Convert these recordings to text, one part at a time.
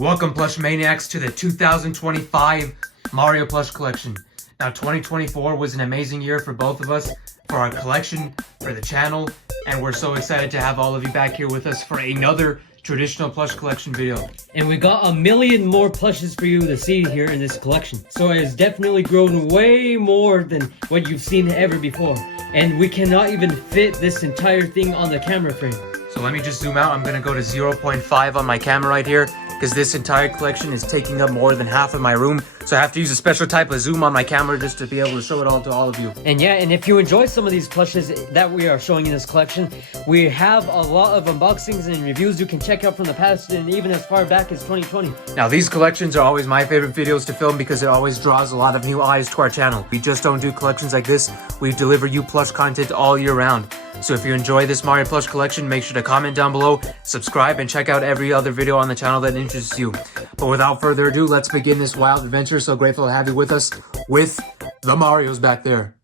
Welcome, Plush Maniacs, to the 2025 Mario Plush Collection. Now, 2024 was an amazing year for both of us, for our collection, for the channel, and we're so excited to have all of you back here with us for another traditional plush collection video. And we got a million more plushes for you to see here in this collection. So it has definitely grown way more than what you've seen ever before. And we cannot even fit this entire thing on the camera frame. So let me just zoom out. I'm gonna go to 0.5 on my camera right here, because this entire collection is taking up more than half of my room. So I have to use a special type of zoom on my camera just to be able to show it all to all of you. And yeah, and if you enjoy some of these plushes that we are showing in this collection, we have a lot of unboxings and reviews you can check out from the past and even as far back as 2020. Now, these collections are always my favorite videos to film because it always draws a lot of new eyes to our channel. We just don't do collections like this. We deliver you plush content all year round. So if you enjoy this Mario plush collection, make sure to comment down below, subscribe, and check out every other video on the channel that interests you. But without further ado, let's begin this wild adventure. So grateful to have you with us with the Marios back there.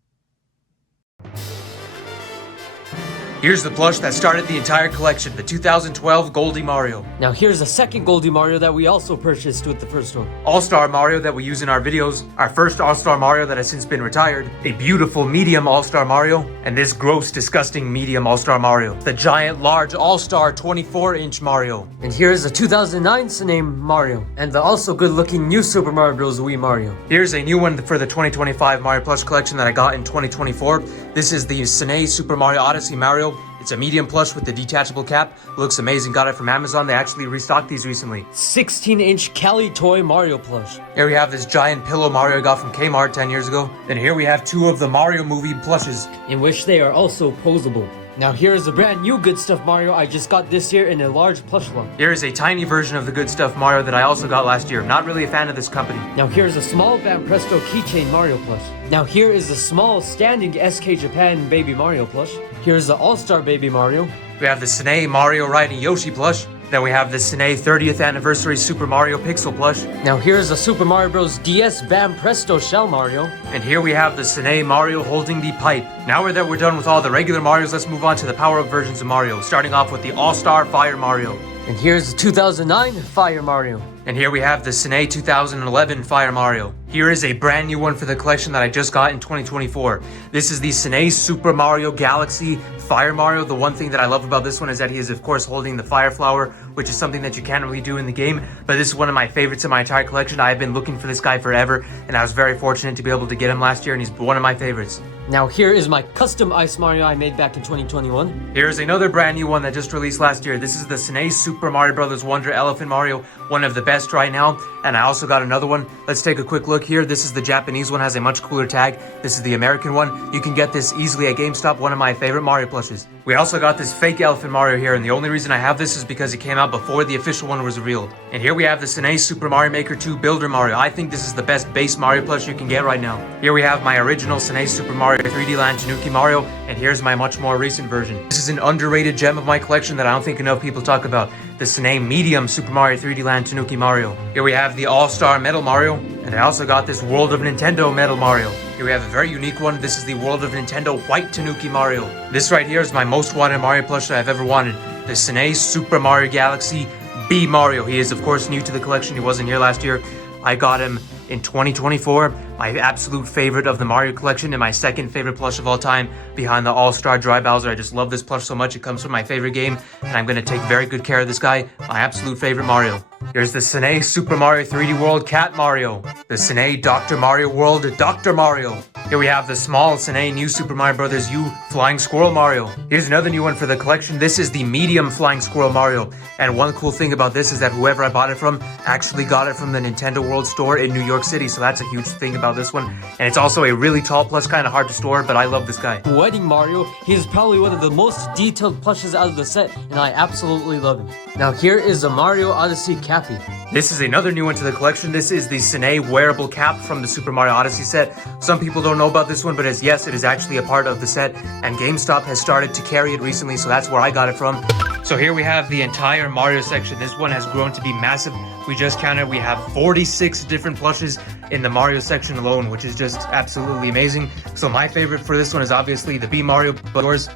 Here's the plush that started the entire collection, the 2012 Goldie Mario. Now here's the second Goldie Mario that we also purchased with the first one. All-Star Mario that we use in our videos, our first All-Star Mario that has since been retired, a beautiful medium All-Star Mario, and this gross, disgusting medium All-Star Mario, the giant, large All-Star 24-inch Mario. And here's the 2009 Sine Mario, and the also good-looking new Super Mario Bros. Wii Mario. Here's a new one for the 2025 Mario Plush collection that I got in 2024. This is the Sine Super Mario Odyssey Mario. It's a medium plush with the detachable cap. Looks amazing. Got it from Amazon. They actually restocked these recently. 16-inch Cali Toy Mario plush. Here we have this giant pillow Mario I got from Kmart 10 years ago. Then here we have two of the Mario movie plushes, in which they are also posable. Now here is a brand new Good Stuff Mario I just got this year in a large plush one. Here is a tiny version of the Good Stuff Mario that I also got last year. Not really a fan of this company. Now here's a small Van Presto keychain Mario plush. Now here is a small standing SK Japan Baby Mario plush. Here's the All-Star Baby Mario. We have the Sine Mario riding Yoshi plush. Then we have the Sine 30th Anniversary Super Mario Pixel plush. Now here's a Super Mario Bros. DS Van Presto Shell Mario. And here we have the Sine Mario holding the pipe. Now that we're done with all the regular Marios, let's move on to the power-up versions of Mario, starting off with the All-Star Fire Mario. And here's the 2009 Fire Mario. And here we have the Sine 2011 Fire Mario. Here is a brand new one for the collection that I just got in 2024. This is the Sine Super Mario Galaxy Fire Mario. The one thing that I love about this one is that he is, of course, holding the fire flower, which is something that you can't really do in the game. But this is one of my favorites in my entire collection. I have been looking for this guy forever, and I was very fortunate to be able to get him last year, and he's one of my favorites. Now here is my custom Ice Mario I made back in 2021. Here's another brand new one that just released last year. This is the Sine Super Mario Bros. Wonder Elephant Mario, one of the best right now. And I also got another one. Let's take a quick look here. This is the Japanese one, has a much cooler tag. This is the American one. You can get this easily at GameStop, one of my favorite Mario plushes. We also got this fake Elephant Mario here, and the only reason I have this is because it came out before the official one was revealed. And here we have the Sine Super Mario Maker 2 Builder Mario. I think this is the best base Mario plush you can get right now. Here we have my original Sine Super Mario 3D Land Tanuki Mario, and here's my much more recent version. This is an underrated gem of my collection that I don't think enough people talk about. The Sine Medium Super Mario 3D Land Tanuki Mario. Here we have the All-Star Metal Mario, and I also got this World of Nintendo Metal Mario. Here we have a very unique one. This is the World of Nintendo White Tanuki Mario. This right here is my most wanted Mario plush that I've ever wanted. The Sine Super Mario Galaxy B Mario. He is, of course, new to the collection. He wasn't here last year. I got him in 2024, my absolute favorite of the Mario collection and my second favorite plush of all time behind the All-Star Dry Bowser. I just love this plush so much. It comes from my favorite game, and I'm going to take very good care of this guy, my absolute favorite Mario. Here's the Sine Super Mario 3D World Cat Mario. The Sine Dr. Mario World Dr. Mario. Here we have the small Sine New Super Mario Bros. U Flying Squirrel Mario. Here's another new one for the collection. This is the medium Flying Squirrel Mario. And one cool thing about this is that whoever I bought it from actually got it from the Nintendo World Store in New York City. So that's a huge thing about this one. And it's also a really tall plus kind of hard to store, but I love this guy. Wedding Mario. He is probably one of the most detailed plushes out of the set, and I absolutely love him. Now here is a Mario Odyssey Cappy. This is another new one to the collection. This is the Sine wearable cap from the Super Mario Odyssey set. Some people don't know about this one, but yes, it is actually a part of the set, and GameStop has started to carry it recently, so that's where I got it from. So here we have the entire Mario section. This one has grown to be massive. We just counted, we have 46 different plushes in the Mario section alone, which is just absolutely amazing. So my favorite for this one is obviously the B Mario, but yours?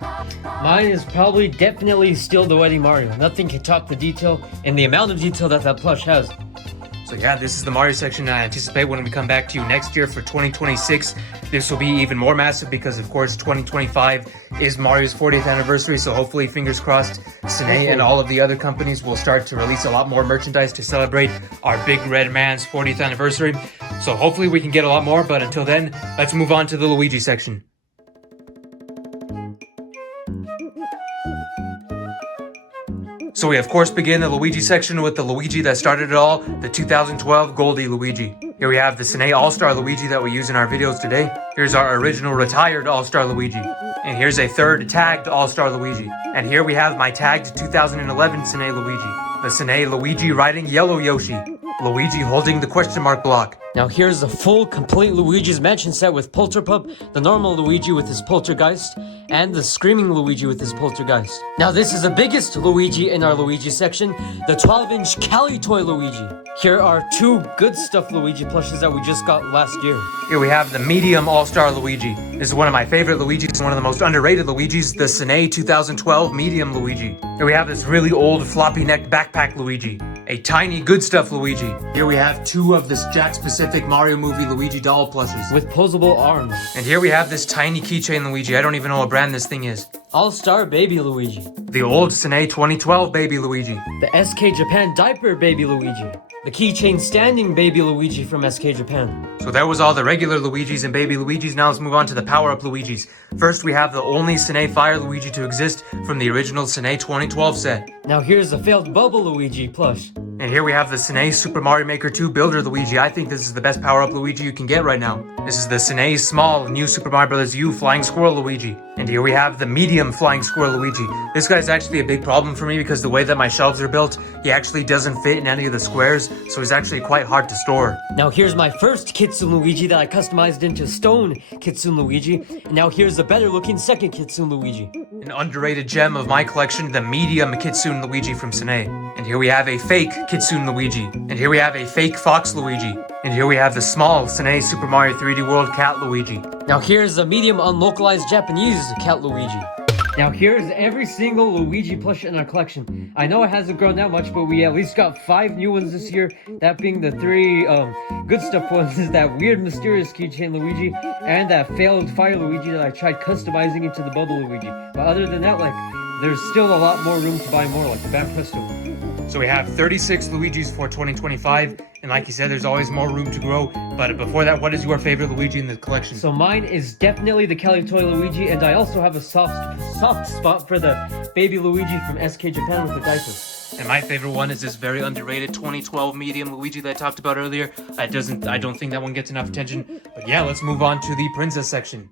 Mine is probably definitely still the Wedding Mario. Nothing can top the detail and the amount of detail that plush has. So yeah, this is the Mario section. I anticipate when we come back to you next year for 2026, this will be even more massive because of course 2025 is Mario's 40th anniversary. So hopefully, fingers crossed, Sine and all of the other companies will start to release a lot more merchandise to celebrate our big red man's 40th anniversary. So hopefully we can get a lot more, but until then, let's move on to the Luigi section. So we of course begin the Luigi section with the Luigi that started it all, the 2012 Goldie Luigi. Here we have the Sine All-Star Luigi that we use in our videos today. Here's our original retired All-Star Luigi. And here's a third tagged All-Star Luigi. And here we have my tagged 2011 Sine Luigi. The Sine Luigi riding yellow Yoshi. Luigi holding the question mark block. Now here's the full complete Luigi's Mansion set with Polterpup, the normal Luigi with his Poltergeist, and the Screaming Luigi with his Poltergeist. Now this is the biggest Luigi in our Luigi section, the 12-inch Cali Toy Luigi. Here are two good stuff Luigi plushes that we just got last year. Here we have the medium All-Star Luigi. This is one of my favorite Luigis, one of the most underrated Luigis, the Sine 2012 medium Luigi. Here we have this really old floppy neck backpack Luigi. A tiny good stuff Luigi. Here we have two of this Jack-specific Mario movie Luigi doll plushes. With posable arms. And here we have this tiny keychain Luigi. I don't even know what brand this thing is. All-Star Baby Luigi. The old Sine 2012 Baby Luigi. The SK Japan Diaper Baby Luigi. The keychain standing Baby Luigi from SK Japan. So that was all the regular Luigis and Baby Luigis. Now let's move on to the power-up Luigis. First, we have the only Sine Fire Luigi to exist from the original Sine 2012 set. Now here's the failed Bubble Luigi plush. And here we have the Sine Super Mario Maker 2 Builder Luigi. I think this is the best power-up Luigi you can get right now. This is the Sine Small New Super Mario Bros. U Flying Squirrel Luigi. And here we have the Medium Flying Squirrel Luigi. This guy's actually a big problem for me because the way that my shelves are built, he actually doesn't fit in any of the squares, so he's actually quite hard to store. Now here's my first Kitsune Luigi that I customized into stone Kitsune Luigi. And now here's a better looking second Kitsune Luigi. An underrated gem of my collection, the Medium Kitsune Luigi from Sine. And here we have a fake Kitsune Luigi. And here we have a fake Fox Luigi. And here we have the small Sine Super Mario 3D World Cat Luigi. Now here's the medium unlocalized Japanese Cat Luigi. Now here's every single Luigi plush in our collection. I know it hasn't grown that much, but we at least got 5 new ones this year. That being the 3 good stuff ones, that weird mysterious keychain Luigi, and that failed Fire Luigi that I tried customizing into the Bubble Luigi. But other than that, like, there's still a lot more room to buy more, like the Bad Presto. So we have 36 Luigis for 2025, and like you said, there's always more room to grow. But before that, what is your favorite Luigi in the collection? So mine is definitely the Cali Toy Luigi, and I also have a soft spot for the Baby Luigi from SK Japan with the diaper. And my favorite one is this very underrated 2012 medium Luigi that I talked about earlier. I don't think that one gets enough attention. But yeah, let's move on to the Princess section.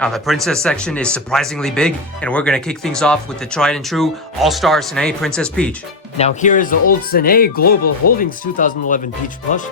Now the Princess section is surprisingly big, and we're gonna kick things off with the tried and true All-Star Sine Princess Peach. Now here is the old Sine Global Holdings 2011 Peach plush.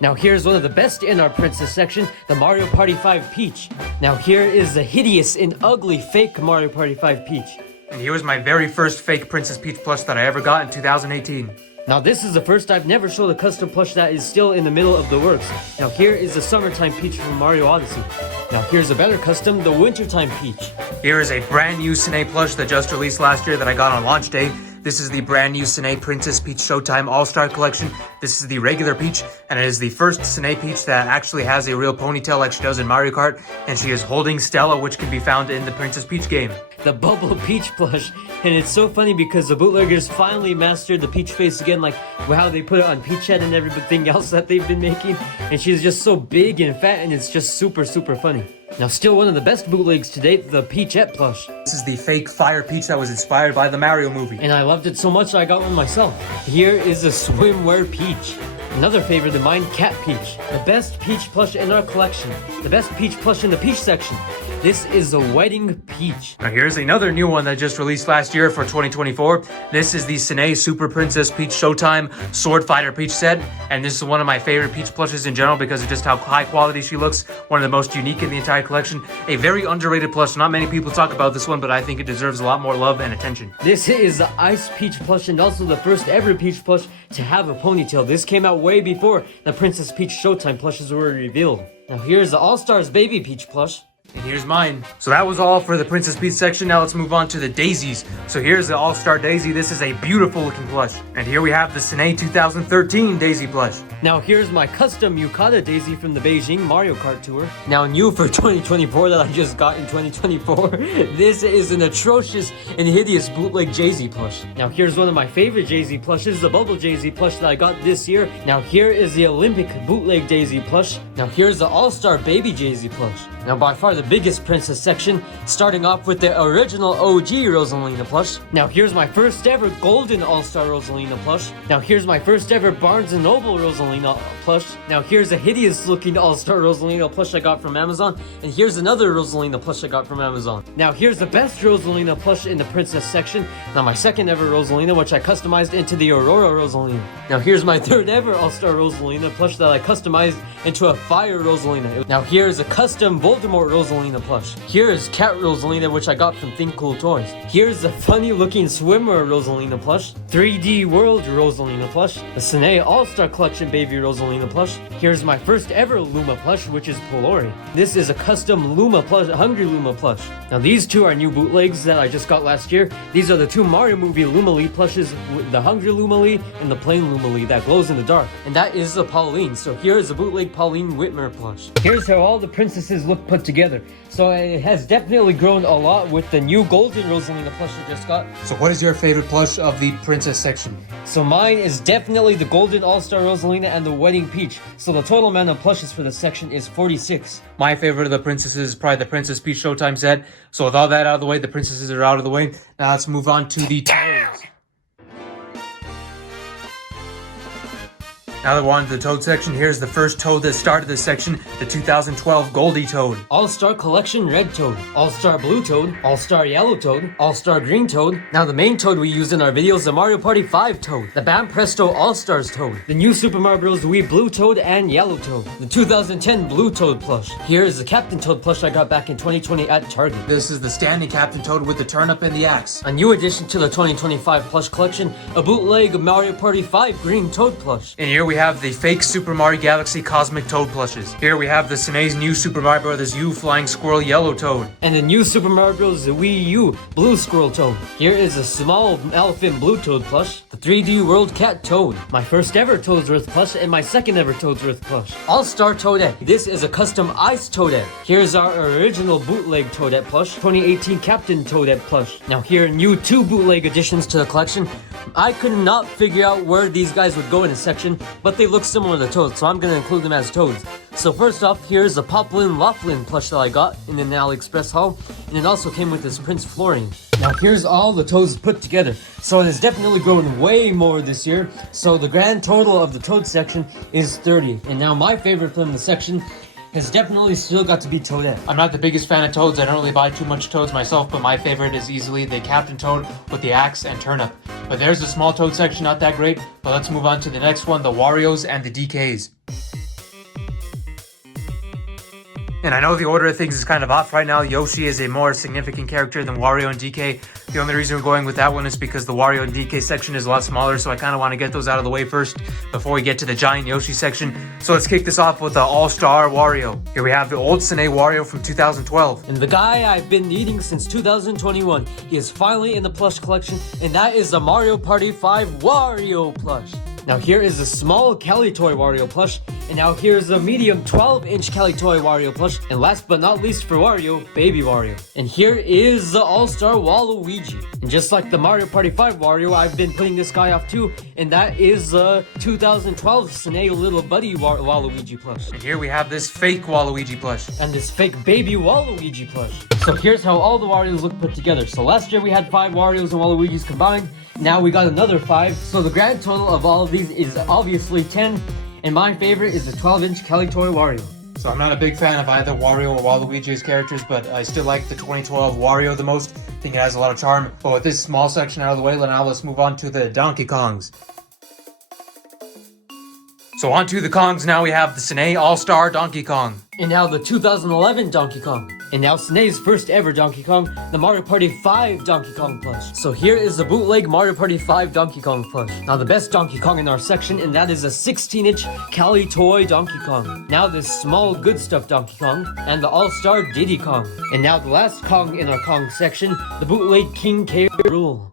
Now here's one of the best in our Princess section, the Mario Party 5 Peach. Now here is the hideous and ugly fake Mario Party 5 Peach. And here was my very first fake Princess Peach plush that I ever got in 2018. Now this is the first I've never showed a custom plush that is still in the middle of the works. Now here is the Summertime Peach from Mario Odyssey. Now here's a better custom, the Wintertime Peach. Here is a brand new Sine plush that just released last year that I got on launch day. This is the brand new Sine Princess Peach Showtime All-Star Collection. This is the regular Peach, and it is the first Sine Peach that actually has a real ponytail like she does in Mario Kart, and she is holding Stella, which can be found in the Princess Peach game. The Bubble Peach plush, and it's so funny because the bootleggers finally mastered the Peach face again, like how they put it on Peach Head and everything else that they've been making, and she's just so big and fat, and it's just super funny. Now still one of the best bootlegs to date, the Peachette plush. This is the fake Fire Peach that was inspired by the Mario movie. And I loved it so much I got one myself. Here is a swimwear Peach. Another favorite of mine, Cat Peach. The best Peach plush in our collection. The best Peach plush in the Peach section. This is the Wedding Peach. Now here's another new one that just released last year for 2024. This is the Sine Super Princess Peach Showtime Sword Fighter Peach set. And this is one of my favorite Peach plushes in general because of just how high quality she looks. One of the most unique in the entire collection. A very underrated plush. Not many people talk about this one, but I think it deserves a lot more love and attention. This is the Ice Peach plush and also the first ever Peach plush to have a ponytail. This came out way before the Princess Peach Showtime plushes were revealed. Now here's the All-Stars Baby Peach plush. And here's mine. So that was all for the Princess Peach section. Now let's move on to the daisies. So here's the All-Star Daisy. This is a beautiful looking plush. And here we have the Sine 2013 Daisy plush. Now here's my custom Yukata Daisy from the Beijing Mario Kart Tour. Now new for 2024 that I just got in 2024. This is an atrocious and hideous bootleg Jay-Z plush. Now here's one of my favorite Jay-Z plushes, the Bubble Jay-Z plush that I got this year. Now here is the Olympic bootleg Daisy plush. Now here's the All-Star Baby Jay-Z plush. Now by far the biggest Princess section, starting off with the original OG Rosalina plush. Now here's my first ever golden All-Star Rosalina plush. Now here's my first ever Barnes & Noble Rosalina plush. Now here's a hideous looking All-Star Rosalina plush I got from Amazon. And here's another Rosalina plush I got from Amazon. Now here's the best Rosalina plush in the Princess section. Now my second ever Rosalina, which I customized into the Aurora Rosalina. Now here's my third ever All-Star Rosalina plush that I customized into a Fire Rosalina. Now here is a custom Voldemort Rosalina plush. Here is Cat Rosalina, which I got from Think Cool Toys. Here's the funny looking Swimmer Rosalina plush. 3D World Rosalina plush. The Sine All-Star Collection Baby Rosalina plush. Here's my first ever Luma plush, which is Polori. This is a custom Luma plush, Hungry Luma plush. Now these two are new bootlegs that I just got last year. These are the two Mario movie Lumali plushes, the Hungry Lumali and the plain Lumali that glows in the dark. And that is the Pauline. So here is the bootleg Pauline Whitmer plush. Here's how all the princesses look put together. So it has definitely grown a lot with the new golden Rosalina plush I just got. So what is your favorite plush of the Princess section? So mine is definitely the golden All-Star Rosalina and the Wedding Peach. So the total amount of plushes for the section is 46. My favorite of the princesses is probably the Princess Peach Showtime set. So with all that out of the way, the princesses are out of the way. Now let's move on to the toads. Now that we're on to the Toad section, here's the first Toad that started this section, the 2012 Goldie Toad. All-Star Collection Red Toad, All-Star Blue Toad, All-Star Yellow Toad, All-Star Green Toad. Now the main Toad we use in our videos, the Mario Party 5 Toad, the Bam Presto All-Stars Toad, the new Super Mario Bros. Wii Blue Toad and Yellow Toad, the 2010 Blue Toad plush. Here is the Captain Toad plush I got back in 2020 at Target. This is the standing Captain Toad with the turnip and the axe. A new addition to the 2025 plush collection, a bootleg Mario Party 5 Green Toad plush. And here we have the fake Super Mario Galaxy Cosmic Toad plushes. Here we have the Sine's new Super Mario Bros. U Flying Squirrel Yellow Toad. And the new Super Mario Bros. Wii U Blue Squirrel Toad. Here is a small elephant Blue Toad plush, the 3D World Cat Toad, my first ever Toadsworth plush and my second ever Toadsworth plush. All-Star Toadette. This is a custom Ice Toadette. Here's our original bootleg Toadette plush, 2018 Captain Toadette plush. Now here are new two bootleg additions to the collection. I could not figure out where these guys would go in a section, but they look similar to Toads, so I'm going to include them as Toads. So first off, here's the Poplin Laughlin plush that I got in an AliExpress haul, and it also came with this Prince Florian. Now here's all the Toads put together. So it has definitely grown way more this year, so the grand total of the Toad section is 30. And now my favorite from the section has definitely still got to be Toadette. I'm not the biggest fan of Toads. I don't really buy too much Toads myself, but my favorite is easily the Captain Toad with the axe and turnip. But there's the small Toad section, not that great. But let's move on to the next one, the Warios and the DKs. And I know the order of things is kind of off right now. Yoshi is a more significant character than Wario and DK. The only reason we're going with that one is because the Wario and DK section is a lot smaller, so I kind of want to get those out of the way first before we get to the giant Yoshi section. So let's kick this off with the All-Star Wario. Here we have the old Sine Wario from 2012. And the guy I've been needing since 2021, he is finally in the plush collection, and that is the Mario Party 5 Wario plush. Now here is the small Cali Toy Wario plush, and now here's the medium 12-inch Cali Toy Wario plush, and last but not least for Wario, Baby Wario. And here is the All-Star Waluigi. And just like the Mario Party 5 Wario, I've been putting this guy off too, and that is the 2012 Sine Little Buddy Waluigi plush. And here we have this fake Waluigi plush. And this fake Baby Waluigi plush. So here's how all the Warios look put together. So last year we had 5 Warios and Waluigis combined. Now we got another 5. So the grand total of all of these is obviously 10. And my favorite is the 12-inch Cali Toy Wario. So I'm not a big fan of either Wario or Waluigi's characters, but I still like the 2012 Wario the most. I think it has a lot of charm. But with this small section out of the way, now let's move on to the Donkey Kongs. So on to the Kongs now, we have the Sine All-Star Donkey Kong. And now the 2011 Donkey Kong. And now Snea's first ever Donkey Kong, the Mario Party 5 Donkey Kong plush. So here is the bootleg Mario Party 5 Donkey Kong plush. Now the best Donkey Kong in our section, and that is a 16-inch Cali toy Donkey Kong. Now this small good stuff Donkey Kong, and the all-star Diddy Kong. And now the last Kong in our Kong section, the bootleg King K. Rool.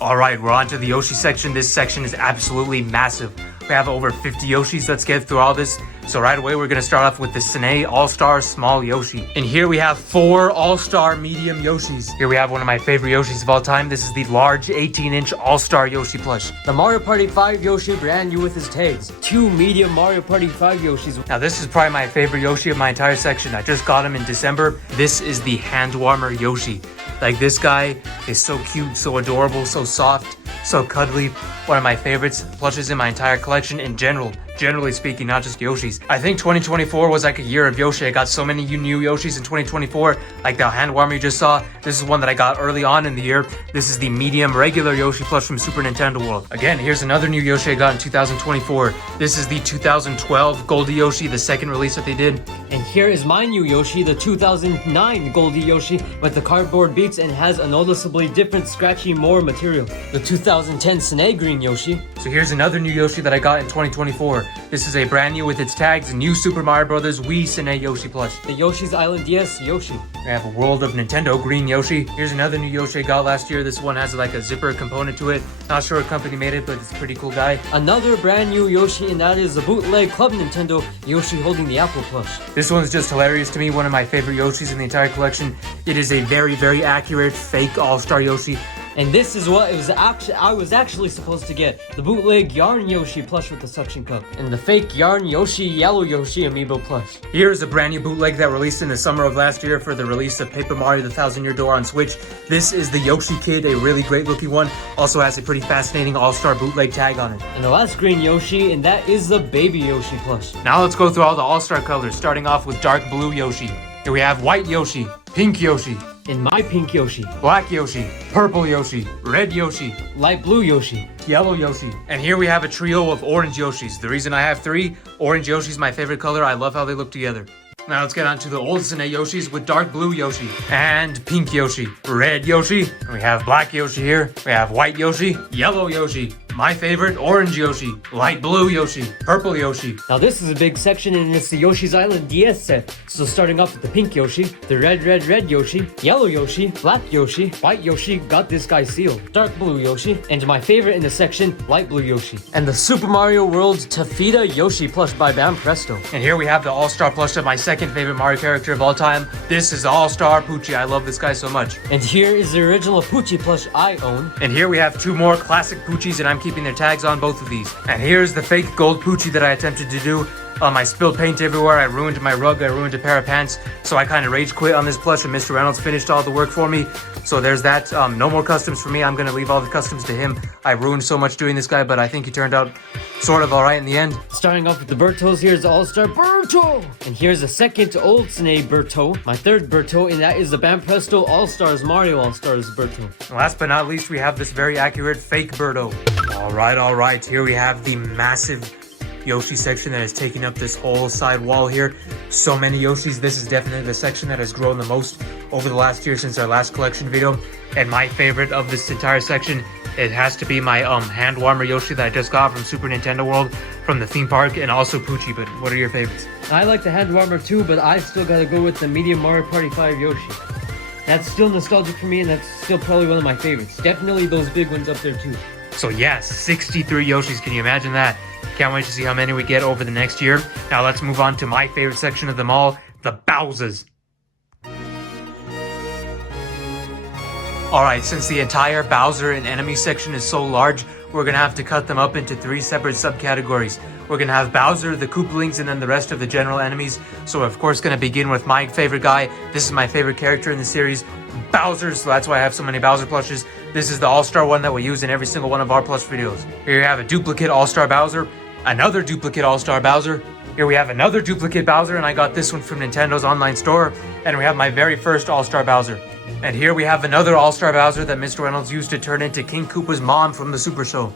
Alright, we're on to the Yoshi section. This section is absolutely massive. We have over 50 Yoshis. Let's get through all this. So right away, we're going to start off with the Sine All-Star Small Yoshi. And here we have 4 All-Star Medium Yoshis. Here we have one of my favorite Yoshis of all time. This is the large 18-inch All-Star Yoshi plush. The Mario Party 5 Yoshi brand new with his tags. 2 medium Mario Party 5 Yoshis. Now this is probably my favorite Yoshi of my entire section. I just got him in December. This is the hand warmer Yoshi. Like, this guy is so cute, so adorable, so soft, so cuddly. One of my favorites plushes in my entire collection in general. Generally speaking, not just Yoshis. I think 2024 was like a year of Yoshi. I got so many new Yoshis in 2024. Like the hand warmer you just saw. This is one that I got early on in the year. This is the medium regular Yoshi plush from Super Nintendo World. Again, here's another new Yoshi I got in 2024. This is the 2012 Goldie Yoshi, the second release that they did. And here is my new Yoshi, the 2009 Goldie Yoshi with the cardboard beats and has a noticeably different scratchy more material. The 2010 Sine Green Yoshi. So here's another new Yoshi that I got in 2024. This is a brand new with its tags, new Super Mario Brothers Wii Sine Yoshi plush. The Yoshi's Island DS Yoshi. We have a World of Nintendo Green Yoshi. Here's another new Yoshi I got last year. This one has like a zipper component to it. Not sure what company made it, but it's a pretty cool guy. Another brand new Yoshi, and that is the bootleg Club Nintendo Yoshi holding the apple plush. This one's just hilarious to me. One of my favorite Yoshis in the entire collection. It is a very, very accurate fake all-star Yoshi. And this is what I was actually supposed to get. The bootleg Yarn Yoshi plush with the suction cup. And the fake Yarn Yoshi Yellow Yoshi amiibo plush. Here is a brand new bootleg that released in the summer of last year for the release of Paper Mario The Thousand Year Door on Switch. This is the Yoshi Kid, a really great looking one. Also has a pretty fascinating all-star bootleg tag on it. And the last green Yoshi, and that is the Baby Yoshi plush. Now let's go through all the all-star colors, starting off with dark blue Yoshi. Here we have white Yoshi, pink Yoshi, And my pink Yoshi, black Yoshi, purple Yoshi, red Yoshi, light blue Yoshi, yellow Yoshi. And here we have a trio of orange Yoshis. The reason I have 3, orange Yoshi is my favorite color. I love how they look together. Now let's get on to the old Sine Yoshis with dark blue Yoshi and pink Yoshi, red Yoshi. And we have black Yoshi here. We have white Yoshi, yellow Yoshi, my favorite, orange Yoshi, light blue Yoshi, purple Yoshi. Now this is a big section, and it's the Yoshi's Island DS set. So starting off with the pink Yoshi, the red Yoshi, yellow Yoshi, black Yoshi, white Yoshi, got this guy sealed, dark blue Yoshi, and my favorite in the section, light blue Yoshi. And the Super Mario World Tafita Yoshi plush by Bam Presto. And here we have the all-star plush of my second favorite Mario character of all time. This is the all-star Poochie. I love this guy so much. And here is the original Poochie plush I own. And here we have 2 more classic Poochies, and I'm keeping their tags on both of these. And here's the fake gold Poochie that I attempted to do. I spilled paint everywhere. I ruined my rug. I ruined a pair of pants. So I kind of rage quit on this plush, and Mr. Reynolds finished all the work for me. So there's that. No more customs for me. I'm going to leave all the customs to him. I ruined so much doing this guy, but I think he turned out sort of alright in the end. Starting off with the Bertos, here's the All-Star Berto! And here's the second old Sine Berto, my third Berto, and that is the Bam Presto All-Stars Mario All-Stars Berto. And last but not least, we have this very accurate fake Berto. Alright. Here we have the massive Yoshi section that is taking up this whole side wall here. So many Yoshis. This is definitely the section that has grown the most over the last year since our last collection video. And my favorite of this entire section, it has to be my hand warmer Yoshi that I just got from Super Nintendo World from the theme park, and also Poochie. But what are your favorites? I like the hand warmer too, but I still gotta go with the medium Mario Party 5 Yoshi. That's still nostalgic for me, and that's still probably one of my favorites. Definitely those big ones up there too. So yes, 63 Yoshis. Can you imagine that? Can't wait to see how many we get over the next year. Now let's move on to my favorite section of them all, the Bowsers. Alright, since the entire Bowser and enemy section is so large, we're going to have to cut them up into 3 separate subcategories. We're going to have Bowser, the Koopalings, and then the rest of the general enemies. So we're of course going to begin with my favorite guy. This is my favorite character in the series, Bowser, so that's why I have so many Bowser plushes. This is the all-star one that we use in every single one of our plush videos. Here you have a duplicate all-star Bowser, another duplicate all-star Bowser. Here we have another duplicate Bowser, and I got this one from Nintendo's online store. And we have my very first all-star Bowser. And here we have another all-star Bowser that Mr. Reynolds used to turn into King Koopa's mom from the Super Show.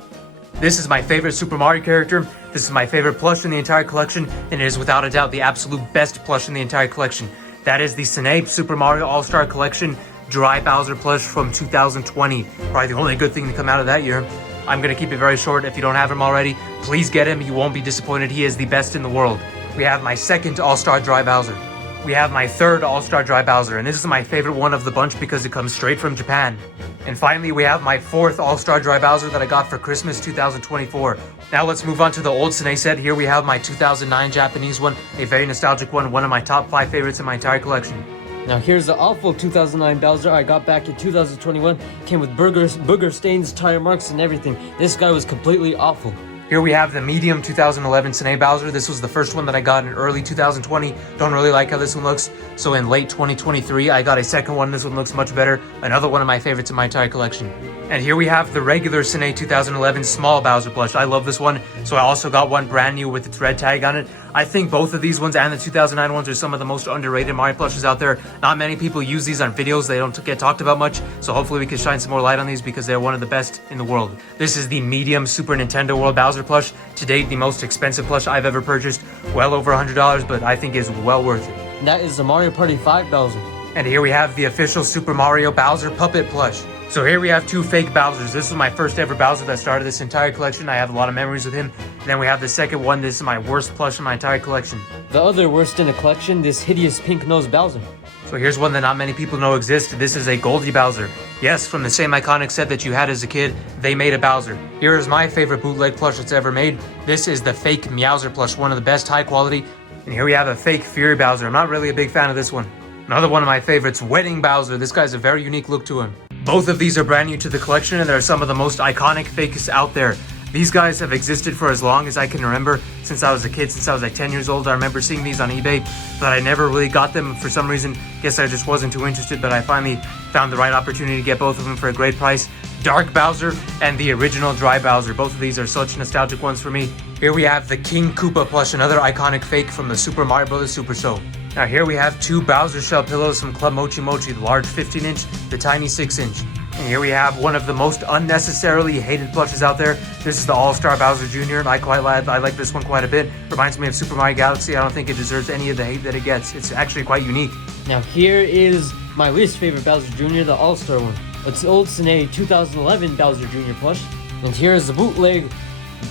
This is my favorite Super Mario character. This is my favorite plush in the entire collection, and it is without a doubt the absolute best plush in the entire collection. That is the Snape Super Mario All-Star Collection Dry Bowser plush from 2020. Probably the only good thing to come out of that year. I'm going to keep it very short. If you don't have him already, please get him. You won't be disappointed. He is the best in the world. We have my second All-Star Dry Bowser. We have my third All-Star Dry Bowser, and this is my favorite one of the bunch because it comes straight from Japan. And finally, we have my fourth All-Star Dry Bowser that I got for Christmas 2024. Now let's move on to the old Sine set. Here we have my 2009 Japanese one, a very nostalgic one of my top 5 favorites in my entire collection. Now here's the awful 2009 Bowser I got back in 2021. Came with booger stains, tire marks, and everything. This guy was completely awful. Here we have the medium 2011 Sine Bowser. This was the first one that I got in early 2020. Don't really like how this one looks. So in late 2023, I got a second one. This one looks much better. Another one of my favorites in my entire collection. And here we have the regular Sine 2011 small Bowser plush. I love this one. So I also got one brand new with its red tag on it. I think both of these ones and the 2009 ones are some of the most underrated Mario plushes out there. Not many people use these on videos. They don't get talked about much. So hopefully we can shine some more light on these because they're one of the best in the world. This is the medium Super Nintendo World Bowser plush. To date, the most expensive plush I've ever purchased. Well over $100, but I think is well worth it. And that is the Mario Party 5 Bowser. And here we have the official Super Mario Bowser puppet plush. So here we have 2 fake Bowsers. This was my first ever Bowser that started this entire collection. I have a lot of memories with him. And then we have the second one. This is my worst plush in my entire collection. The other worst in the collection, this hideous pink-nosed Bowser. So here's one that not many people know exists. This is a Goldie Bowser. Yes, from the same iconic set that you had as a kid, they made a Bowser. Here is my favorite bootleg plush that's ever made. This is the fake Meowser plush, one of the best high quality. And here we have a fake Fury Bowser. I'm not really a big fan of this one. Another one of my favorites, Wedding Bowser. This guy's a very unique look to him. Both of these are brand new to the collection, and they're some of the most iconic fakes out there. These guys have existed for as long as I can remember, since I was a kid, since I was like 10 years old. I remember seeing these on eBay, but I never really got them for some reason. Guess I just wasn't too interested, but I finally found the right opportunity to get both of them for a great price. Dark Bowser and the original Dry Bowser. Both of these are such nostalgic ones for me. Here we have the King Koopa plush, another iconic fake from the Super Mario Bros. Super Show. Now here we have 2 Bowser shell pillows from Club Mochi Mochi, the large 15-inch, the tiny 6-inch. And here we have one of the most unnecessarily hated plushes out there. This is the All-Star Bowser Jr. I like this one quite a bit. Reminds me of Super Mario Galaxy. I don't think it deserves any of the hate that it gets. It's actually quite unique. Now here is my least favorite Bowser Jr., the All-Star one. It's the old Sine 2011 Bowser Jr. plush. And here is the bootleg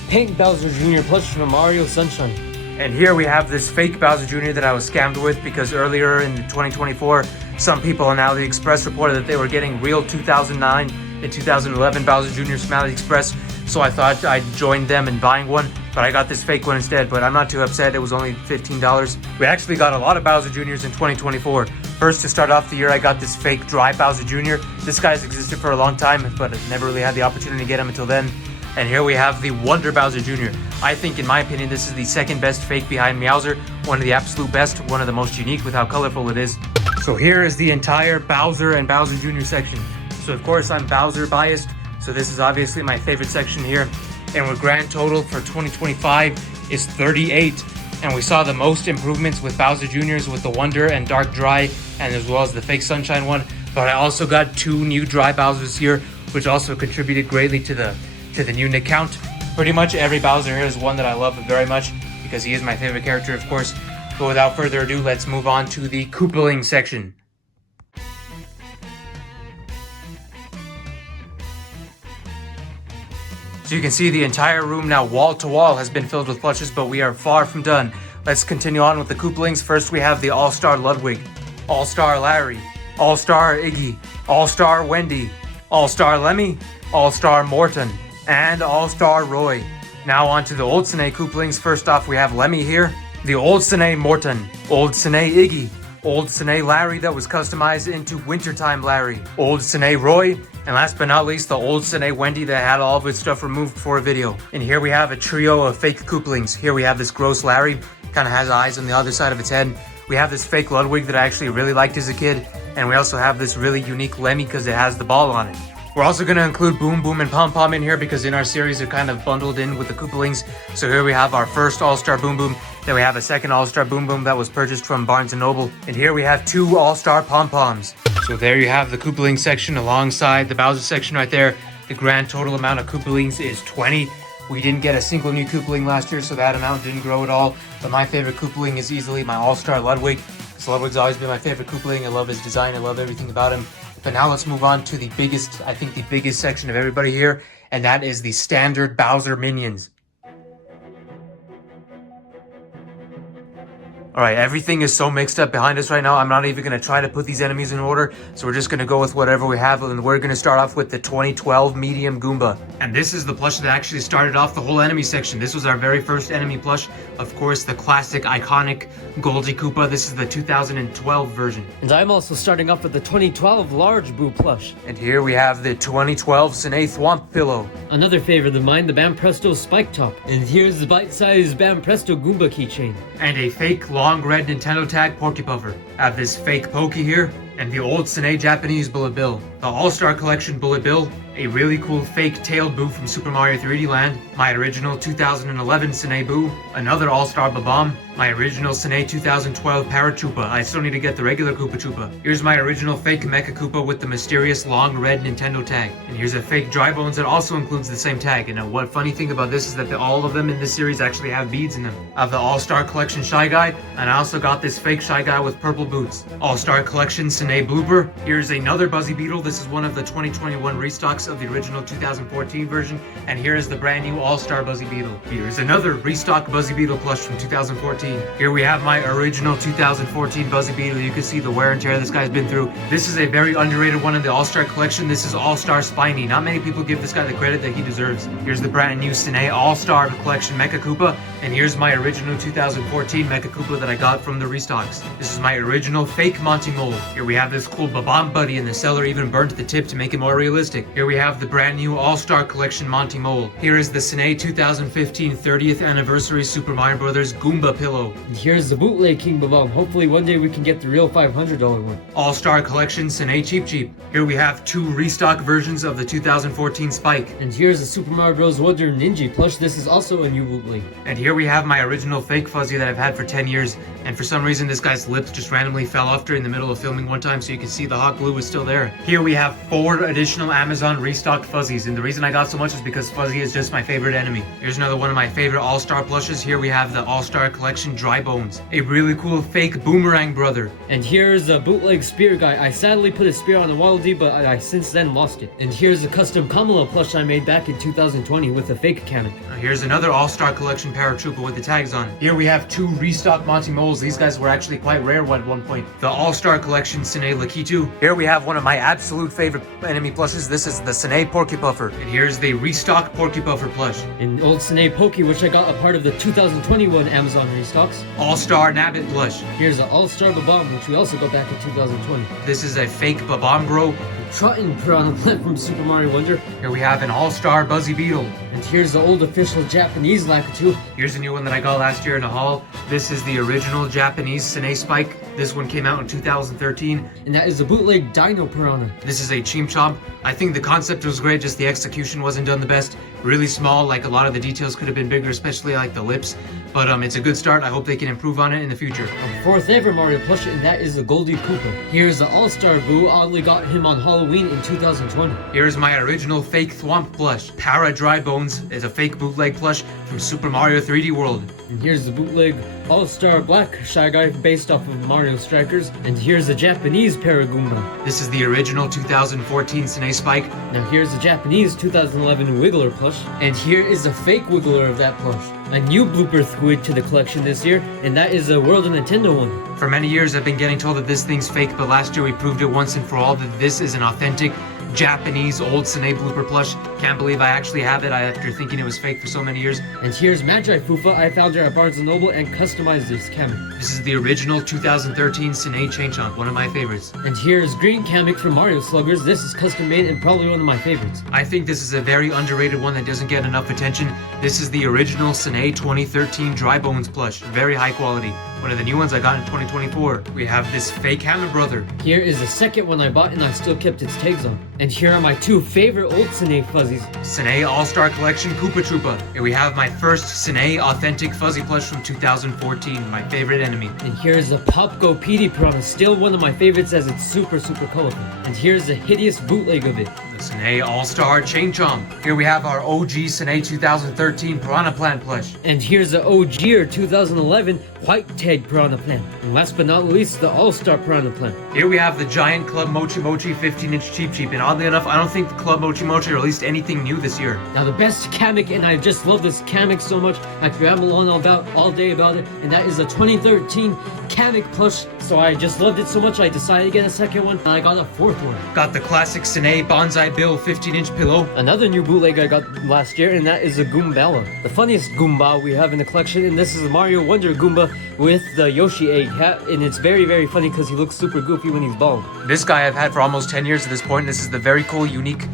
pink Bowser Jr. plush from Mario Sunshine. And here we have this fake Bowser Jr. that I was scammed with because earlier in 2024, some people on AliExpress reported that they were getting real 2009 and 2011 Bowser Jr.'s from AliExpress. So I thought I'd join them in buying one, but I got this fake one instead. But I'm not too upset. It was only $15. We actually got a lot of Bowser Jr.'s in 2024. First, to start off the year, I got this fake Dry Bowser Jr. This guy's existed for a long time, but I never really had the opportunity to get him until then. And here we have the Wonder Bowser Jr. I think, in my opinion, this is the second best fake behind Meowser. One of the absolute best, one of the most unique with how colorful it is. So here is the entire Bowser and Bowser Jr. section. So of course I'm Bowser biased, so this is obviously my favorite section here. And our grand total for 2025 is 38. And we saw the most improvements with Bowser Jr.'s with the Wonder and Dark Dry, and as well as the fake Sunshine one. But I also got 2 new Dry Bowsers here, which also contributed greatly to the new Nick count. Pretty much every Bowser here is one that I love very much because he is my favorite character, of course. But without further ado, let's move on to the Koopalings section. So you can see the entire room now wall to wall has been filled with plushes, but we are far from done. Let's continue on with the Koopalings. First we have the All-Star Ludwig, All-Star Larry, All-Star Iggy, All-Star Wendy, All-Star Lemmy, All-Star Morton, and All-Star Roy. Now on to the Old Sine Koopalings. First off, we have Lemmy here, the Old Sine Morton, Old Sine Iggy, Old Sine Larry that was customized into Wintertime Larry, Old Sine Roy, and last but not least, the Old Sine Wendy that had all of its stuff removed for a video. And here we have a trio of fake Koopalings. Here we have this gross Larry, kind of has eyes on the other side of its head. We have this fake Ludwig that I actually really liked as a kid, and we also have this really unique Lemmy because it has the ball on it. We're also going to include Boom Boom and Pom Pom in here because in our series they're kind of bundled in with the Koopalings. So here we have our first All-Star Boom Boom. Then we have a second All-Star Boom Boom that was purchased from Barnes & Noble. And here we have 2 All-Star Pom Poms. So there you have the Koopalings section alongside the Bowser section right there. The grand total amount of Koopalings is 20. We didn't get a single new Koopaling last year, so that amount didn't grow at all. But my favorite Koopaling is easily my All-Star Ludwig. Because Ludwig's always been my favorite Koopaling. I love his design. I love everything about him. But now let's move on to the biggest, I think the biggest section of everybody here. And that is the standard Bowser minions. Alright, everything is so mixed up behind us right now. I'm not even going to try to put these enemies in order. So we're just going to go with whatever we have. And we're going to start off with the 2012 Medium Goomba. And this is the plush that actually started off the whole enemy section. This was our very first enemy plush. Of course, the classic, iconic Goldie Koopa. This is the 2012 version. And I'm also starting off with the 2012 Large Boo plush. And here we have the 2012 Sine Thwomp Pillow. Another favorite of mine, the Bam Presto Spike Top. And here's the bite-sized Bam Presto Goomba keychain. And a fake long red Nintendo tag Porky Puffer. I have this fake Pokey here, and the old Sine Japanese Bullet Bill. The All-Star Collection Bullet Bill, a really cool fake tailed Boo from Super Mario 3D Land, my original 2011 Sine Boo, another All-Star Babam, my original Sine 2012 Parachupa. I still need to get the regular Koopa Troopa. Here's my original fake Mecha Koopa with the mysterious long red Nintendo tag. And here's a fake Dry Bones that also includes the same tag. And what funny thing about this is that all of them in this series actually have beads in them. I have the All-Star Collection Shy Guy, and I also got this fake Shy Guy with purple boots. All-Star Collection Sine Blooper. Here's another Buzzy Beetle. This is one of the 2021 restocks of the original 2014 version. And here is the brand new All-Star Buzzy Beetle. Here's another restock Buzzy Beetle plush from 2014. Here we have my original 2014 Buzzy Beetle. You can see the wear and tear this guy's been through. This is a very underrated one in the All-Star collection. This is All-Star Spiny. Not many people give this guy the credit that he deserves. Here's the brand new Sine All-Star Collection Mecha Koopa. And here's my original 2014 Mecha Koopa that I got from the restocks. This is my original fake Monty Mole. Here we have this cool Babam Buddy, and the seller even burnt the tip to make it more realistic. Here we have the brand new All-Star Collection Monty Mole. Here is the Sine 2015 30th Anniversary Super Mario Bros. Goomba Pillow. And here's the bootleg King Babam. Hopefully one day we can get the real $500 one. All-Star Collection Sine Cheep Cheep. Here we have two restock versions of the 2014 Spike. And here's the Super Mario Bros. Wonder Ninja plush. This is also a new bootleg. And here we have my original fake Fuzzy that I've had for 10 years. And for some reason this guy's lips just randomly fell off during the middle of filming one time, so you can see the hot glue is still there. Here we have 4 additional Amazon restocked Fuzzies, and the reason I got so much is because Fuzzy is just my favorite enemy. Here's another one of my favorite All-Star plushes. Here we have the All-Star Collection Dry Bones, a really cool fake Boomerang brother. And here's a bootleg spear guy. I sadly put a spear on the Waddle but I since then lost it. And here's a custom Kamala plush I made back in 2020 with a fake Kamek. Here's another All-Star Collection Paratroopa with the tags on it. Here we have 2 restock Monty Moles. These guys were actually quite rare at one point. The All-Star Collection Sine Lakitu. Here we have one of my absolute favorite enemy plushes. This is the Sine Porky Puffer. And here's the restock Porky Puffer plush. And old Sine Pokey, which I got a part of the 2021 Amazon restocks. All-Star Nabbit plush. Here's the All-Star Babam, which we also got back in 2020. This is a fake Babam Bro. Trotting Piranha Plant from Super Mario Wonder. Here we have an All-Star Buzzy Beetle. And here's the old official Japanese Lakitu. Here's a new one that I got last year in a haul. This is the original Japanese Sine Spike. This one came out in 2013. And that is the bootleg Dino Piranha. This is a Chimp Chomp. I think the concept was great, just the execution wasn't done the best. Really small, like a lot of the details could have been bigger, especially like the lips. But it's a good start. I hope they can improve on it in the future. Our 4th ever Mario plush, and that is the Goldie Koopa. Here's the All-Star Boo. Oddly got him on Halloween in 2020. Here's my original fake Thwomp plush. Para Dry Bones is a fake bootleg plush from Super Mario 3D World. And here's the bootleg All-Star Black Shy Guy based off of Mario Strikers. And here's the Japanese Paragoomba. This is the original 2014 Sine Spike. Now here's the Japanese 2011 Wiggler plush. And here is a fake Wiggler of that plush. A new blooper squid to the collection this year, and that is a World of Nintendo one. For many years I've been getting told that this thing's fake, but last year we proved it once and for all that this is an authentic Japanese old Sine blooper plush. Can't believe I actually have it after thinking it was fake for so many years. And here's Magi Fufa. I found her at Barnes & Noble and customized this Kamek. This is the original 2013 Sine Chain Chomp, one of my favorites. And here's Green Kamek from Mario Sluggers. This is custom made and probably one of my favorites. I think this is a very underrated one that doesn't get enough attention. This is the original Sine 2013 Dry Bones plush. Very high quality. one of the new ones I got in 2024. We have this fake Hammer Brother. Here is the second one I bought and I still kept its tags on. And here are my two favorite old Sine fuzzies. Sine All-Star Collection Koopa Troopa. Here we have my first Sine Authentic Fuzzy plush from 2014, my favorite enemy. And here's the Popgo PD Piranha, still one of my favorites as it's super colorful. And here's the hideous bootleg of it. The Sine All-Star Chain Chomp. Here we have our OG Sine 2013 Piranha Plant plush. And here's the OG or 2011 White Tag Piranha Plant. And last but not least, the All-Star Piranha Plant. Here we have the giant Club Mochi Mochi 15-inch Cheap Cheap. And oddly enough, I don't think the Club Mochi Mochi released anything new this year. Now the best Kamek, and I just love this Kamek so much, I could ramble on all day about it, and that is the 2013 Kamek plush. So I just loved it so much I decided to get a second one, and I got a fourth one. Got the classic Sine Bonsai Bill 15-inch pillow. Another new bootleg I got last year, and that is a Goombala. The funniest Goomba we have in the collection, and this is a Mario Wonder Goomba with the Yoshi egg hat, and it's very funny because he looks super goofy when he's bald. This guy I've had for almost 10 years at this point. This is the very cool, unique,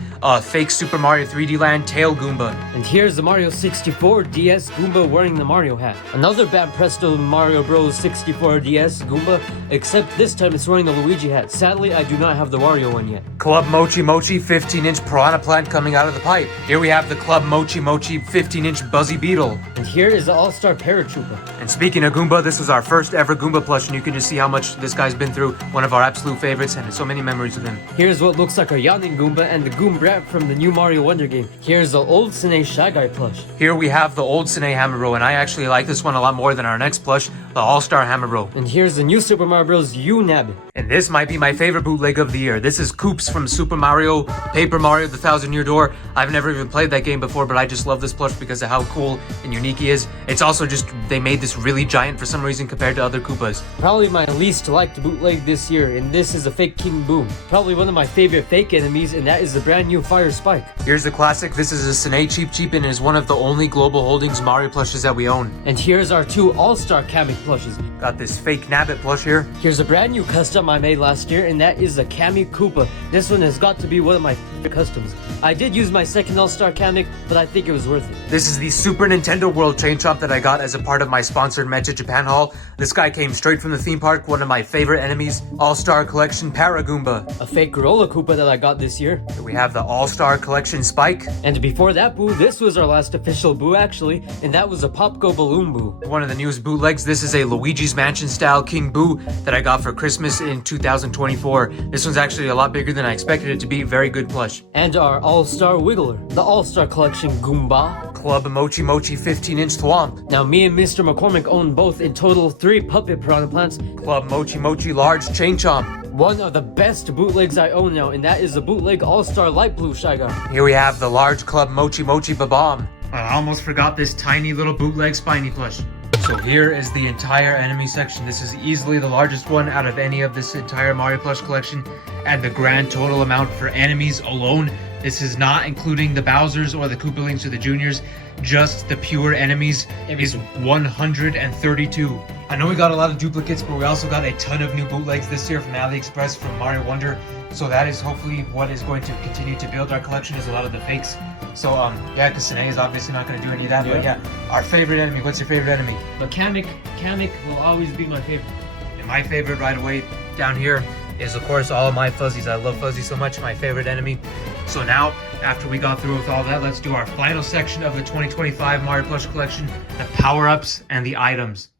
fake Super Mario 3D Land tail Goomba. And here's the Mario 64 DS Goomba wearing the Mario hat. Another Bam Presto Mario Bros 64 DS Goomba, except this time it's wearing the Luigi hat. Sadly, I do not have the Wario one yet. Club Mochi Mochi 15-inch Piranha Plant coming out of the pipe. Here we have the Club Mochi Mochi 15-inch Buzzy Beetle. And here is the All-Star Paratroopa. And speaking of Goomba, this was our first ever Goomba plush, and you can just see how much this guy's been through. One of our absolute favorites, and so many memories with him. Here's what looks like a Yawning Goomba and the Goom Brat from the new Mario Wonder game. Here's the old Sine Shy Guy plush. Here we have the old Sine Hammer Bro, and I actually like this one a lot more than our next plush, the All-Star Hammer Bro. And here's the new Super Mario Bros. U-Nab. And this might be my favorite bootleg of the year. This is Koops from Super Mario, Paper Mario, The Thousand Year Door. I've never even played that game before, but I just love this plush because of how cool and unique he is. It's also just, they made this really giant for some reason compared to other Koopas. Probably my least liked bootleg this year, and this is a fake King Boom. Probably one of my favorite fake enemies, and that is the brand new Fire Spike. Here's the classic. This is a Sine Cheap Cheap and is one of the only Global Holdings Mario plushes that we own. And here's our two All-Star Kamek plushes. Got this fake Nabbit plush here. Here's a brand new custom I made last year, and that is the GalacticKoopa. This one has got to be one of my favorite customs. I did use my second All-Star Kamek, but I think it was worth it. This is the Super Nintendo World Chain Chomp that I got as a part of my sponsored Mecha Japan haul. This guy came straight from the theme park, one of my favorite enemies, All-Star Collection Paragoomba. A fake Roller Koopa that I got this year. Here we have the All-Star Collection Spike. And before that Boo, this was our last official Boo actually, and that was a Popgo Balloon Boo. One of the newest bootlegs. This is a Luigi's Mansion style King Boo that I got for Christmas in 2024. This one's actually a lot bigger than I expected it to be. Very good plush. And our All-Star Wiggler, the All-Star Collection Goomba. Club Mochi Mochi 15-inch Thwomp. Now me and Mr. McCormick own both in total 3 puppet piranha plants. Club Mochi Mochi Large Chain Chomp. One of the best bootlegs I own now, and that is the bootleg All-Star Light Blue Shy Guy. Here we have the large Club Mochi Mochi Babam. I almost forgot this tiny little bootleg Spiny plush. So here is the entire enemy section. This is easily the largest one out of any of this entire Mario plush collection. And the grand total amount for enemies alone, this is not including the Bowsers or the Koopalings or the Juniors, just the pure enemies, is 132. I know we got a lot of duplicates, but we also got a ton of new bootlegs this year from AliExpress, from Mario Wonder. So that is hopefully what is going to continue to build our collection, is a lot of the fakes. So yeah, because Sine is obviously not going to do any of that, but yeah, our favorite enemy. What's your favorite enemy? But Kamek will always be my favorite. And my favorite right away down here is of course all of my fuzzies. I love fuzzies so much, my favorite enemy. So now, after we got through with all that, let's do our final section of the 2025 Mario Plush collection, the power-ups and the items.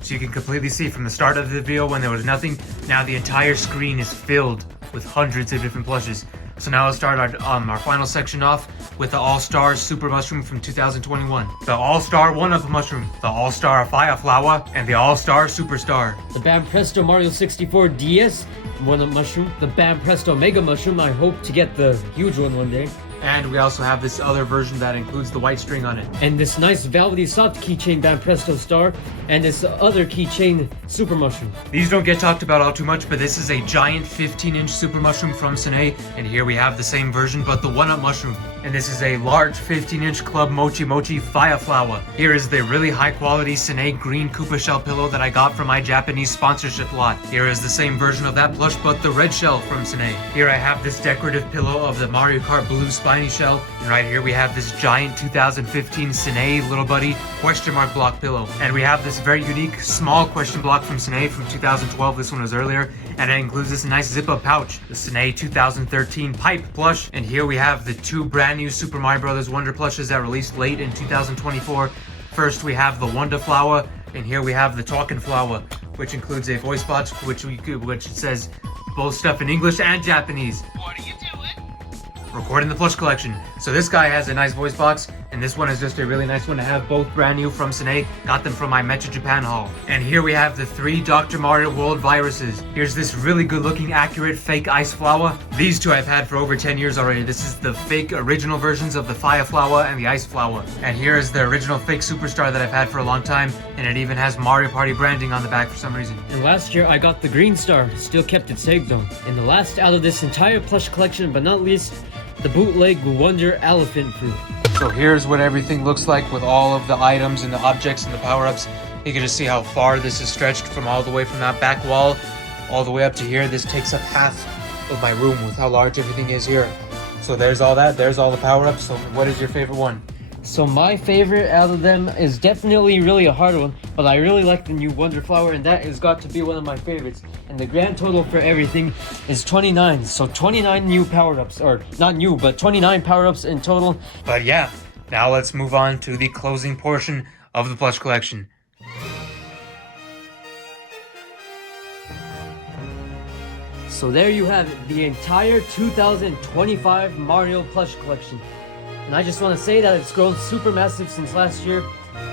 So you can completely see from the start of the video when there was nothing, now the entire screen is filled with hundreds of different plushes. So now let's start our final section off with the All-Star Super Mushroom from 2021, the All-Star 1-Up Mushroom, the All-Star Fire Flower, and the All-Star Superstar. The Bam Presto Mario 64 DS 1-Up Mushroom, the Bam Presto Mega Mushroom, I hope to get the huge one day. And we also have this other version that includes the white string on it. And this nice velvety soft keychain Bam Presto Star, and this other keychain Super Mushroom. These don't get talked about all too much, but this is a giant 15-inch Super Mushroom from Sine, and here we have the same version, but the 1-Up Mushroom. and this is a large 15-inch Club Mochi Mochi Fire Flower. Here is the really high-quality Sine green Koopa shell pillow that I got from my Japanese sponsorship lot. Here is the same version of that plush, but the red shell from Sine. Here I have this decorative pillow of the Mario Kart blue spiny shell, and right here we have this giant 2015 Sine Little Buddy question mark block pillow. And we have this very unique small question block from Sine from 2012, this one was earlier, and it includes this nice zip-up pouch, the Sine 2013 pipe plush. And here we have the two brand new Super Mario Bros. Wonder plushes that released late in 2024. First we have the Wonder Flower, and here we have the Talkin' Flower, which includes a voice box which says both stuff in English and Japanese. What are you doing? Recording the plush collection. So this guy has a nice voice box, and this one is just a really nice one to have, both brand new from Sine. Got them from my Mecha Japan haul. And here we have the 3 Dr. Mario World viruses. Here's this really good looking accurate fake ice flower. These two I've had for over 10 years already. This is the fake original versions of the fire flower and the ice flower. And here is the original fake superstar that I've had for a long time, and it even has Mario Party branding on the back for some reason. And last year I got the green star, still kept its egg though. And the last out of this entire plush collection, but not least, the bootleg Wonder Elephant Fruit. So here's what everything looks like with all of the items and the objects and the power-ups. You can just see how far this is stretched from all the way from that back wall all the way up to here. This takes up half of my room with how large everything is here. So there's all that, there's all the power-ups. So what is your favorite one? So my favorite out of them is definitely really a hard one, but I really like the new Wonder Flower, and that has got to be one of my favorites. And the grand total for everything is 29. So 29 new power-ups, or not new, but 29 power-ups in total. But yeah, now let's move on to the closing portion of the plush collection. So there you have it, the entire 2025 Mario plush collection. And I just want to say that it's grown super massive since last year.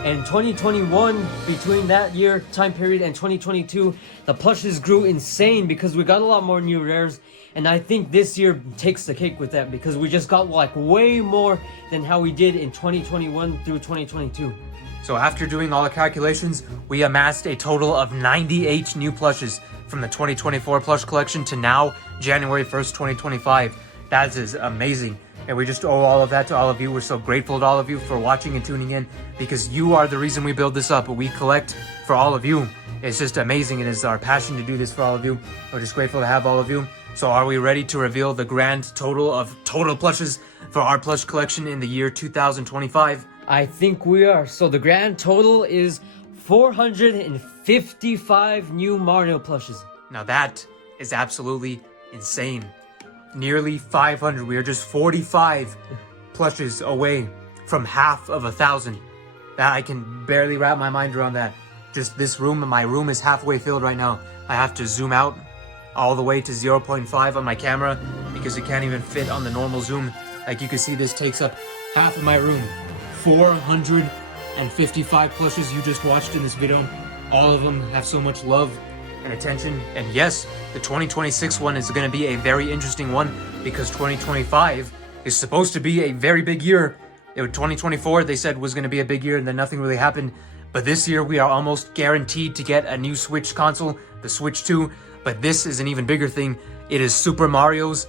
And 2021, between that year time period and 2022, the plushes grew insane because we got a lot more new rares. And I think this year takes the cake with that because we just got like way more than how we did in 2021 through 2022. So after doing all the calculations, we amassed a total of 98 new plushes from the 2024 plush collection to now, January 1st, 2025. That is amazing. And we just owe all of that to all of you. We're so grateful to all of you for watching and tuning in because you are the reason we build this up. We collect for all of you. It's just amazing. It is our passion to do this for all of you. We're just grateful to have all of you. So are we ready to reveal the grand total of total plushes for our plush collection in the year 2025? I think we are. So the grand total is 455 new Mario plushes. Now that is absolutely insane. Nearly 500. We are just 45 plushes away from half of 1,000. That I can barely wrap my mind around that. Just this room, my room is halfway filled right now. I have to zoom out all the way to 0.5 on my camera because it can't even fit on the normal zoom. Like you can see, this takes up half of my room. 455 plushes you just watched in this video. All of them have so much love and attention. And yes, the 2026 one is going to be a very interesting one because 2025 is supposed to be a very big year. 2024 they said was going to be a big year and then nothing really happened. But this year we are almost guaranteed to get a new Switch console, the Switch 2. But this is an even bigger thing. It is Super Mario's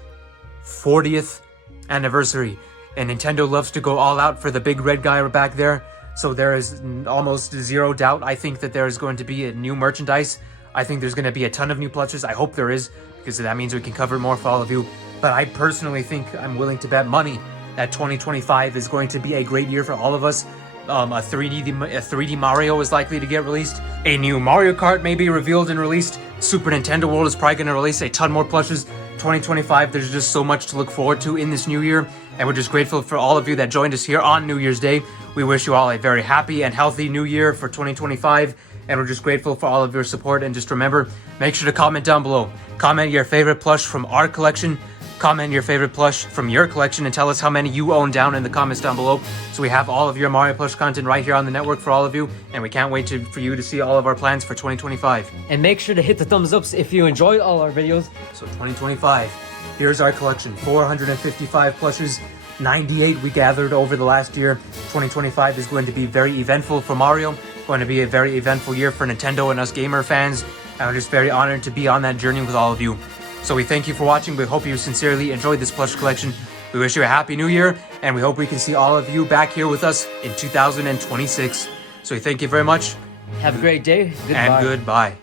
40th anniversary. And Nintendo loves to go all out for the big red guy back there. So there is almost zero doubt. I think that there is going to be a new merchandise. I think there's going to be a ton of new plushes. I hope there is, because that means we can cover more for all of you. But I personally think I'm willing to bet money that 2025 is going to be a great year for all of us. A 3D Mario is likely to get released. A new Mario Kart may be revealed and released. Super Nintendo World is probably going to release a ton more plushes. 2025, there's just so much to look forward to in this new year. And we're just grateful for all of you that joined us here on New Year's Day. We wish you all a very happy and healthy new year for 2025. And we're just grateful for all of your support. And just remember, make sure to comment down below. Comment your favorite plush from our collection. Comment your favorite plush from your collection and tell us how many you own down in the comments down below. So we have all of your Mario plush content right here on the network for all of you. And we can't wait for you to see all of our plans for 2025. And make sure to hit the thumbs ups if you enjoyed all our videos. So 2025, here's our collection. 455 plushes. 98 we gathered over the last year. 2025 is going to be very eventful for Mario. Going to be a very eventful year for Nintendo and us gamer fans. And we're just very honored to be on that journey with all of you. So we thank you for watching. We hope you sincerely enjoyed this plush collection. We wish you a happy new year, and we hope we can see all of you back here with us in 2026. So we thank you very much, Have a great day. Goodbye. and goodbye.